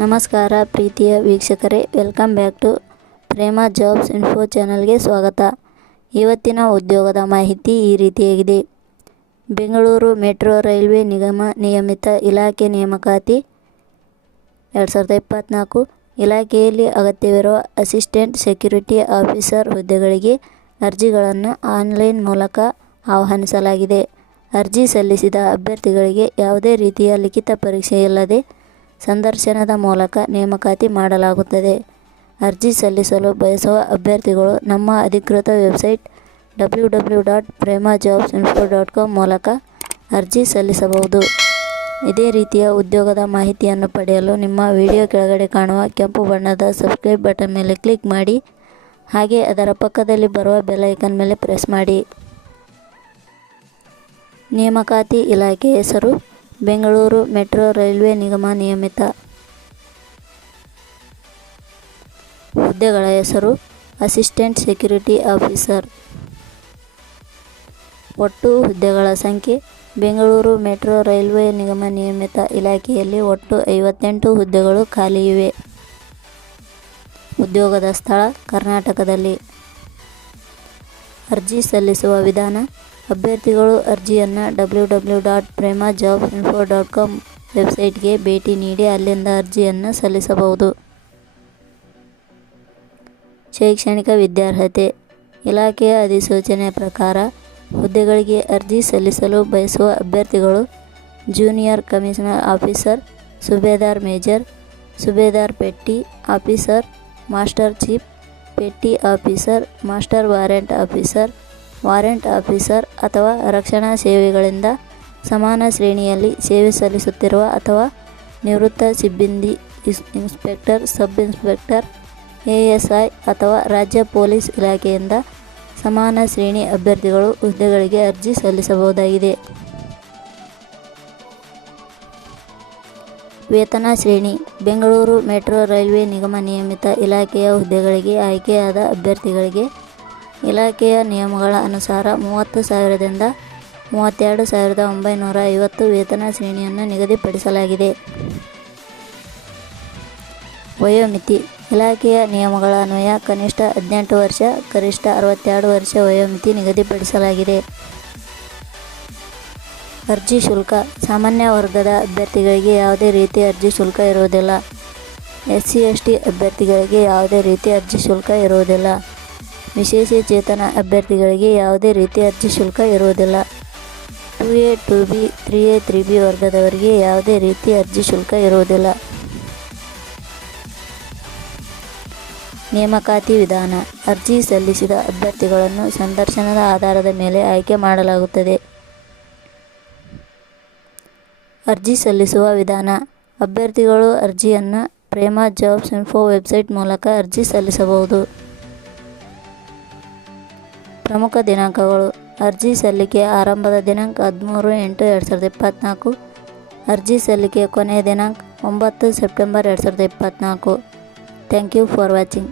ನಮಸ್ಕಾರ ಪ್ರೀತಿಯ ವೀಕ್ಷಕರೇ, welcome back to Prema jobs info ಚಾನಲ್ಗೆ ಸ್ವಾಗತ. ಇವತ್ತಿನ ಉದ್ಯೋಗದ ಮಾಹಿತಿ ಈ ರೀತಿಯಾಗಿದೆ. ಬೆಂಗಳೂರು ಮೆಟ್ರೋ ರೈಲ್ವೆ ನಿಗಮ ನಿಯಮಿತ ಇಲಾಖೆ ನೇಮಕಾತಿ 2024. ಇಲಾಖೆಯಲ್ಲಿ ಅಗತ್ಯವಿರುವ ಅಸಿಸ್ಟೆಂಟ್ ಸೆಕ್ಯೂರಿಟಿ ಆಫೀಸರ್ ಹುದ್ದೆಗಳಿಗೆ ಅರ್ಜಿಗಳನ್ನು ಆನ್ಲೈನ್ ಮೂಲಕ ಆಹ್ವಾನಿಸಲಾಗಿದೆ. ಅರ್ಜಿ ಸಲ್ಲಿಸಿದ ಅಭ್ಯರ್ಥಿಗಳಿಗೆ ಯಾವುದೇ ರೀತಿಯ ಲಿಖಿತ ಪರೀಕ್ಷೆ ಇಲ್ಲದೆ ಸಂದರ್ಶನದ ಮೂಲಕ ನೇಮಕಾತಿ ಮಾಡಲಾಗುತ್ತದೆ. ಅರ್ಜಿ ಸಲ್ಲಿಸಲು ಬಯಸುವ ಅಭ್ಯರ್ಥಿಗಳು ನಮ್ಮ ಅಧಿಕೃತ ವೆಬ್ಸೈಟ್ www.premajobsinfo.com ಮೂಲಕ ಅರ್ಜಿ ಸಲ್ಲಿಸಬಹುದು. ಇದೇ ರೀತಿಯ ಉದ್ಯೋಗದ ಮಾಹಿತಿಯನ್ನು ಪಡೆಯಲು ನಿಮ್ಮ ವಿಡಿಯೋ ಕೆಳಗಡೆ ಕಾಣುವ ಕೆಂಪು ಬಣ್ಣದ ಸಬ್ಸ್ಕ್ರೈಬ್ ಬಟನ್ ಮೇಲೆ ಕ್ಲಿಕ್ ಮಾಡಿ, ಹಾಗೆ ಅದರ ಪಕ್ಕದಲ್ಲಿ ಬರುವ ಬೆಲ್ ಐಕಾನ್ ಮೇಲೆ ಪ್ರೆಸ್ ಮಾಡಿ. ನೇಮಕಾತಿ ಇಲಾಖೆ ಹೆಸರು ಬೆಂಗಳೂರು ಮೆಟ್ರೋ ರೈಲ್ವೆ ನಿಗಮ ನಿಯಮಿತ. ಹುದ್ದೆಗಳ ಹೆಸರು ಅಸಿಸ್ಟೆಂಟ್ ಸೆಕ್ಯೂರಿಟಿ ಆಫೀಸರ್. ಒಟ್ಟು ಹುದ್ದೆಗಳ ಸಂಖ್ಯೆ ಬೆಂಗಳೂರು ಮೆಟ್ರೋ ರೈಲ್ವೆ ನಿಗಮ ನಿಯಮಿತ ಇಲಾಖೆಯಲ್ಲಿ ಒಟ್ಟು 58 ಹುದ್ದೆಗಳು ಖಾಲಿ ಇವೆ. ಉದ್ಯೋಗದ ಸ್ಥಳ ಕರ್ನಾಟಕದಲ್ಲಿ. ಅರ್ಜಿ ಸಲ್ಲಿಸುವ ವಿಧಾನ: ಅಭ್ಯರ್ಥಿಗಳು ಅರ್ಜಿಯನ್ನು www.premajobsinfo.com ವೆಬ್ಸೈಟ್ಗೆ ಭೇಟಿ ನೀಡಿ ಅಲ್ಲಿಂದ ಅರ್ಜಿಯನ್ನು ಸಲ್ಲಿಸಬಹುದು. ಶೈಕ್ಷಣಿಕ ವಿದ್ಯಾರ್ಹತೆ: ಇಲಾಖೆಯ ಅಧಿಸೂಚನೆಯ ಪ್ರಕಾರ ಹುದ್ದೆಗಳಿಗೆ ಅರ್ಜಿ ಸಲ್ಲಿಸಲು ಬಯಸುವ ಅಭ್ಯರ್ಥಿಗಳು junior commissioner officer, subedar major, subedar petty officer, master chief petty officer, master warrant officer, warrant officer ಅಥವಾ ರಕ್ಷಣಾ ಸೇವೆಗಳಿಂದ ಸಮಾನ ಶ್ರೇಣಿಯಲ್ಲಿ ಸೇವೆ ಸಲ್ಲಿಸುತ್ತಿರುವ ಅಥವಾ ನಿವೃತ್ತ ಸಿಬ್ಬಂದಿ, ಇನ್ಸ್ಪೆಕ್ಟರ್, ಸಬ್ ಇನ್ಸ್ಪೆಕ್ಟರ್, ASI ಅಥವಾ ರಾಜ್ಯ ಪೊಲೀಸ್ ಇಲಾಖೆಯಿಂದ ಸಮಾನ ಶ್ರೇಣಿ ಅಭ್ಯರ್ಥಿಗಳು ಹುದ್ದೆಗಳಿಗೆ ಅರ್ಜಿ ಸಲ್ಲಿಸಬಹುದಾಗಿದೆ. ವೇತನ ಶ್ರೇಣಿ: ಬೆಂಗಳೂರು ಮೆಟ್ರೋ ರೈಲ್ವೆ ನಿಗಮ ನಿಯಮಿತ ಇಲಾಖೆಯ ಹುದ್ದೆಗಳಿಗೆ ಆಯ್ಕೆಯಾದ ಅಭ್ಯರ್ಥಿಗಳಿಗೆ ಇಲಾಖೆಯ ನಿಯಮಗಳ ಅನುಸಾರ 30,000ದಿಂದ 32,950 ವೇತನ ಶ್ರೇಣಿಯನ್ನು ನಿಗದಿಪಡಿಸಲಾಗಿದೆ. ವಯೋಮಿತಿ: ಇಲಾಖೆಯ ನಿಯಮಗಳ ಅನ್ವಯ ಕನಿಷ್ಠ 18 ವರ್ಷ, ಗರಿಷ್ಠ 62 ವರ್ಷ ವಯೋಮಿತಿ ನಿಗದಿಪಡಿಸಲಾಗಿದೆ. ಅರ್ಜಿ ಶುಲ್ಕ: ಸಾಮಾನ್ಯ ವರ್ಗದ ಅಭ್ಯರ್ಥಿಗಳಿಗೆ ಯಾವುದೇ ರೀತಿ ಅರ್ಜಿ ಶುಲ್ಕ ಇರುವುದಿಲ್ಲ. SC/ST ಅಭ್ಯರ್ಥಿಗಳಿಗೆ ಯಾವುದೇ ರೀತಿ ಅರ್ಜಿ ಶುಲ್ಕ ಇರುವುದಿಲ್ಲ. ವಿಶೇಷಚೇತನ ಅಭ್ಯರ್ಥಿಗಳಿಗೆ ಯಾವುದೇ ರೀತಿ ಅರ್ಜಿ ಶುಲ್ಕ ಇರುವುದಿಲ್ಲ. 2A, 2B, 3A, 3B ವರ್ಗದವರಿಗೆ ಯಾವುದೇ ರೀತಿ ಅರ್ಜಿ ಶುಲ್ಕ ಇರುವುದಿಲ್ಲ. ನೇಮಕಾತಿ ವಿಧಾನ: ಅರ್ಜಿ ಸಲ್ಲಿಸಿದ ಅಭ್ಯರ್ಥಿಗಳನ್ನು ಸಂದರ್ಶನದ ಆಧಾರದ ಮೇಲೆ ಆಯ್ಕೆ ಮಾಡಲಾಗುತ್ತದೆ. ಅರ್ಜಿ ಸಲ್ಲಿಸುವ ವಿಧಾನ: ಅಭ್ಯರ್ಥಿಗಳು ಅರ್ಜಿಯನ್ನು ಪ್ರೇಮ ಜಾಬ್ಸ್ ಇನ್ಫೋ ವೆಬ್ಸೈಟ್ ಮೂಲಕ ಅರ್ಜಿ ಸಲ್ಲಿಸಬಹುದು. ಪ್ರಮುಖ ದಿನಾಂಕಗಳು: ಅರ್ಜಿ ಸಲ್ಲಿಕೆ ಆರಂಭದ ದಿನಾಂಕ 13/8/2024. ಅರ್ಜಿ ಸಲ್ಲಿಕೆ ಕೊನೆಯ ದಿನಾಂಕ 9 September 2024. Thank you for watching.